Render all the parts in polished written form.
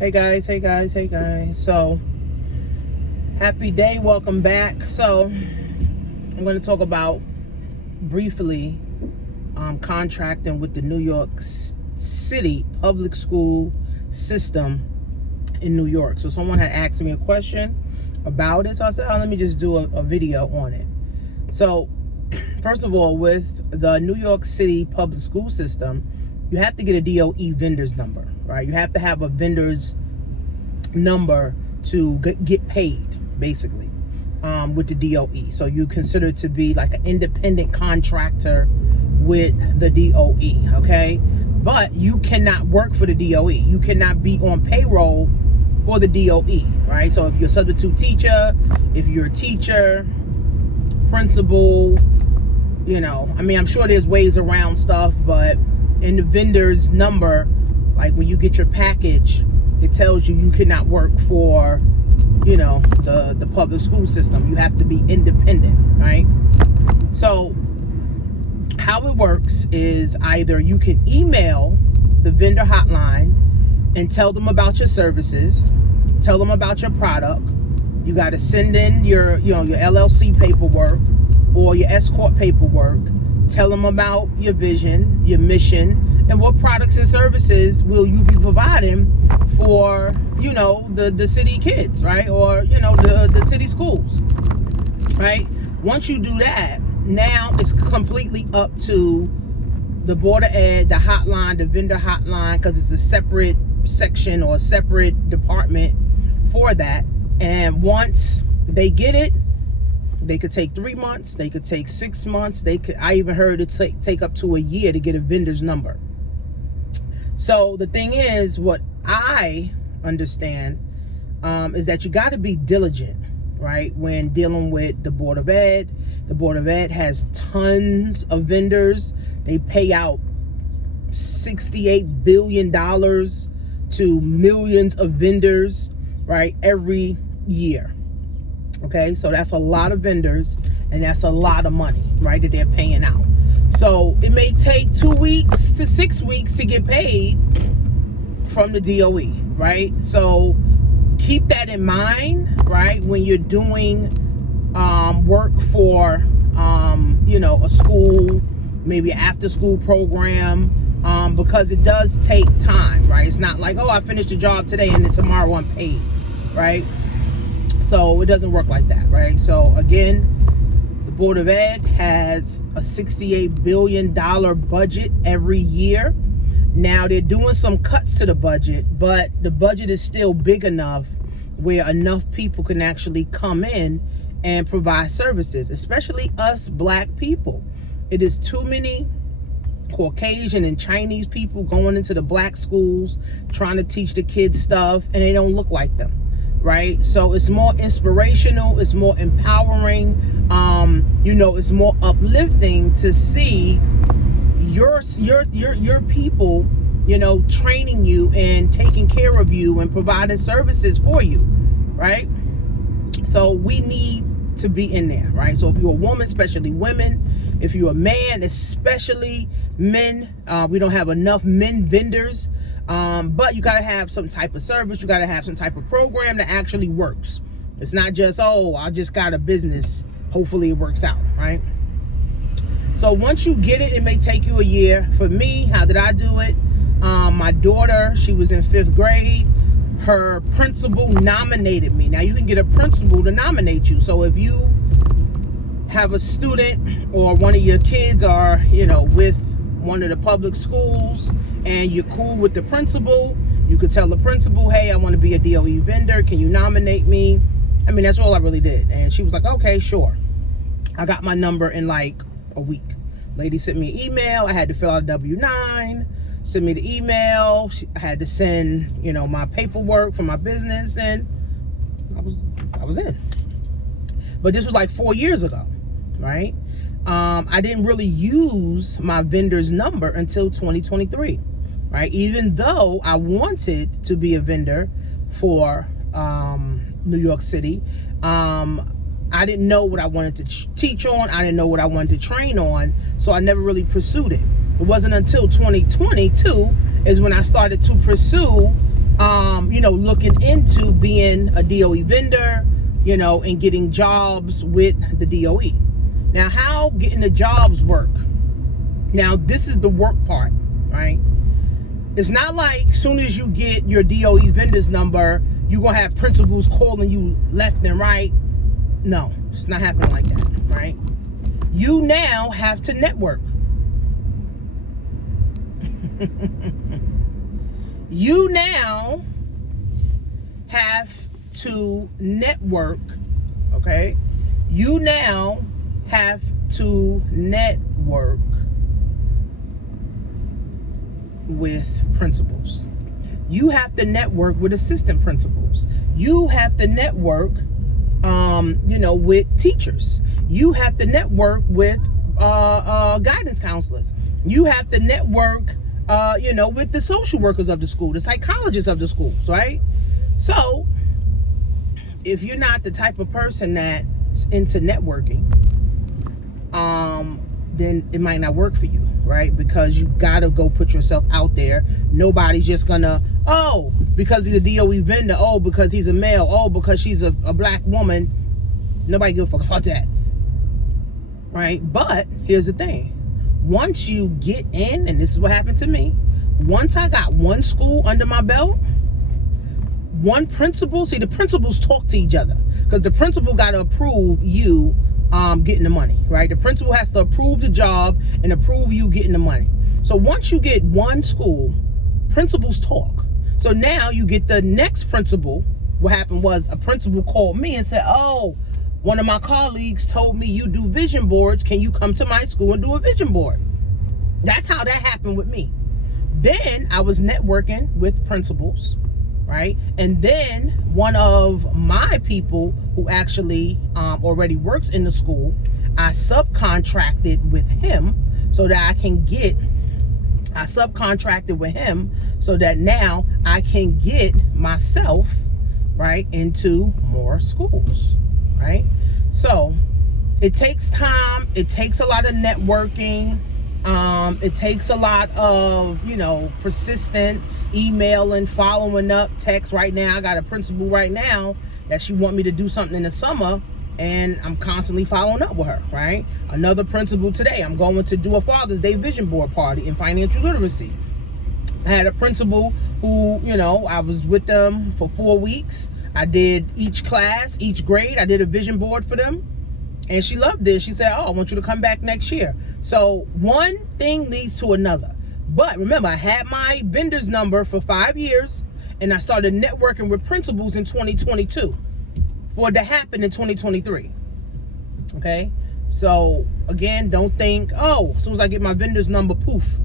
Hey guys, so happy day, welcome back. So I'm going to talk about briefly contracting with the New York City public school system in New York. So someone had asked me a question about it, so I said, let me just do a video on it. So first of all, with the New York City public school system, you have to get a DOE vendor's number, right? You have to have a vendor's number to get paid, basically, with the DOE. So you consider to be like an independent contractor with the DOE, okay? But you cannot work for the DOE. You cannot be on payroll for the DOE, right? So if you're a substitute teacher, if you're a teacher, principal, I'm sure there's ways around stuff, but in the vendor's number, like when you get your package, it tells you cannot work for, the public school system. You have to be independent, right? So how it works is either you can email the vendor hotline and tell them about your services, tell them about your product. You got to send in your LLC paperwork or your S-Corp paperwork. Tell them about your vision, your mission, and what products and services will you be providing for, the city kids, right? Or, the city schools, right? Once you do that, now it's completely up to the Board of Ed, the hotline, the vendor hotline, because it's a separate section or a separate department for that. And once they get it, they could take 3 months, they could take 6 months, I even heard it take up to a year to get a vendor's number. So the thing is, what I understand is that you got to be diligent, right, when dealing with the Board of Ed. The Board of Ed has tons of vendors. They pay out $68 billion to millions of vendors, right, every year. Okay, so that's a lot of vendors, and that's a lot of money, right, that they're paying out. So it may take 2 weeks to 6 weeks to get paid from the DOE, right? So keep that in mind, right, when you're doing work for, a school, maybe an after-school program, because it does take time, right? It's not like, I finished the job today and then tomorrow I'm paid, right? So it doesn't work like that, right? So again, the Board of Ed has a $68 billion budget every year. Now they're doing some cuts to the budget, but the budget is still big enough where enough people can actually come in and provide services, especially us Black people. It is too many Caucasian and Chinese people going into the Black schools trying to teach the kids stuff, and they don't look like them. Right? So it's more inspirational, it's more empowering, it's more uplifting to see your people, training you and taking care of you and providing services for you, right? So we need to be in there, right? So if you're a woman, especially women, if you're a man, especially men, we don't have enough men vendors. But you got to have some type of service. You got to have some type of program that actually works. It's not just, I just got a business. Hopefully it works out, right? So once you get it, it may take you a year. For me, how did I do it? My daughter, she was in 5th grade. Her principal nominated me. Now you can get a principal to nominate you. So if you have a student or one of your kids are, with one of the public schools, and you're cool with the principal, you could tell the principal, hey, I want to be a DOE vendor. Can you nominate me? That's all I really did. And she was like, okay, sure. I got my number in like a week. Lady sent me an email. I had to fill out a W-9, send me the email. I had to send, my paperwork for my business, and I was in. But this was like 4 years ago, right? I didn't really use my vendor's number until 2023. Right? Even though I wanted to be a vendor for New York City, I didn't know what I wanted to teach on. I didn't know what I wanted to train on. So I never really pursued it. It wasn't until 2022 is when I started to pursue looking into being a DOE vendor, and getting jobs with the DOE. Now, how getting the jobs work? Now, this is the work part, right? It's not like soon as you get your DOE vendor's number, you're going to have principals calling you left and right. No, it's not happening like that, right? You now have to network. You now have to network, okay? You now have to network with principals. You have to network with assistant principals. You have to network, with teachers. You have to network with guidance counselors. You have to network, with the social workers of the school, the psychologists of the schools, right? So, if you're not the type of person that's into networking, then it might not work for you, right? Because you gotta go put yourself out there. Nobody's just gonna, because he's a DOE vendor, because he's a male, because she's a black woman. Nobody give a fuck about that, right? But here's the thing. Once you get in, and this is what happened to me, once I got one school under my belt, one principal, the principals talk to each other, because the principal got to approve you getting the money, right? The principal has to approve the job and approve you getting the money. So once you get one school, principals talk. So now you get the next principal. What happened was a principal called me and said, one of my colleagues told me you do vision boards. Can you come to my school and do a vision board? That's how that happened with me. Then I was networking with principals, right? And then one of my people who actually already works in the school, I subcontracted with him so that I subcontracted with him so that now I can get myself, right, into more schools, right? So it takes time. It takes a lot of networking. It takes a lot of, persistent emailing, following up, text. Right now, I got a principal right now that she want me to do something in the summer, and I'm constantly following up with her, right? Another principal today, I'm going to do a Father's Day vision board party in financial literacy. I had a principal who, I was with them for 4 weeks. I did each class, each grade. I did a vision board for them. And she loved this. She said, I want you to come back next year. So one thing leads to another. But remember, I had my vendor's number for 5 years, and I started networking with principals in 2022 for it to happen in 2023. Okay? So again, don't think, as soon as I get my vendor's number, poof.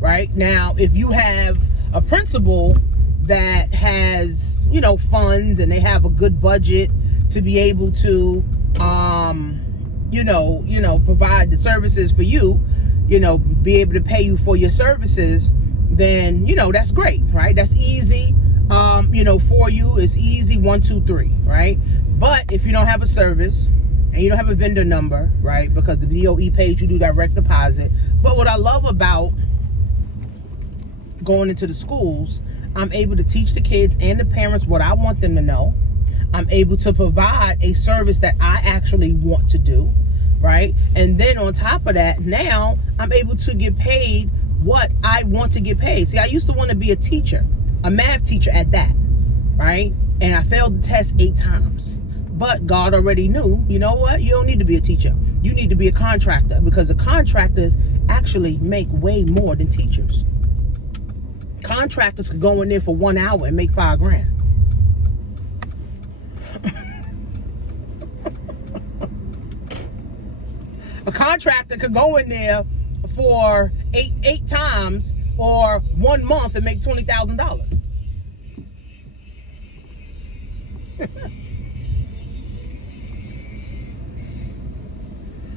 Right? Now, if you have a principal that has, funds and they have a good budget to be able to provide the services for you, be able to pay you for your services, then, that's great, right? That's easy, for you. It's easy, 1, 2, 3, right? But if you don't have a service and you don't have a vendor number, right? Because the DOE pays you do direct deposit. But what I love about going into the schools, I'm able to teach the kids and the parents what I want them to know. I'm able to provide a service that I actually want to do, right? And then on top of that, now I'm able to get paid what I want to get paid. See, I used to want to be a teacher, a math teacher at that, right? And I failed the test 8 times. But God already knew, you know what? You don't need to be a teacher. You need to be a contractor, because the contractors actually make way more than teachers. Contractors could go in there for 1 hour and make $5,000. A contractor could go in there for eight times or 1 month and make $20,000.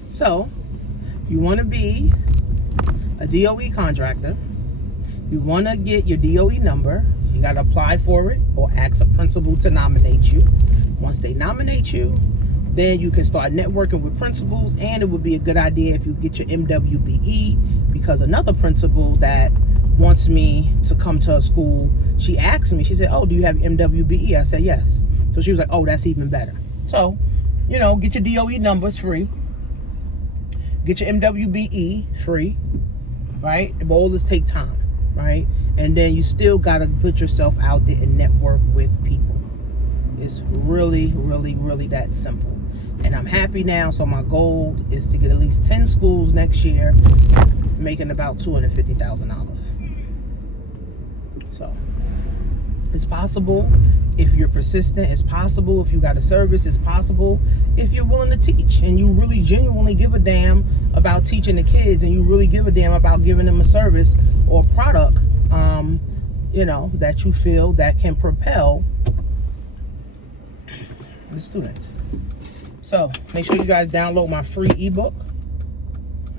So, you want to be a DOE contractor. You want to get your DOE number. You got to apply for it or ask a principal to nominate you. Once they nominate you, then you can start networking with principals, and it would be a good idea if you get your MWBE, because another principal that wants me to come to her school. She asked me, she said, oh, do you have MWBE? I said, yes. So she was like, oh, that's even better. So, you know, get your DOE numbers free. Get your MWBE free, right? But all this take time, right? And then you still got to put yourself out there and network with people. It's really, really, really that simple. And I'm happy now. So my goal is to get at least 10 schools next year, making about $250,000. So it's possible if you're persistent. It's possible if you got a service. It's possible if you're willing to teach and you really genuinely give a damn about teaching the kids, and you really give a damn about giving them a service or product, you know, that you feel that can propel the students. So make sure you guys download my free ebook,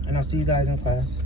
and I'll see you guys in class.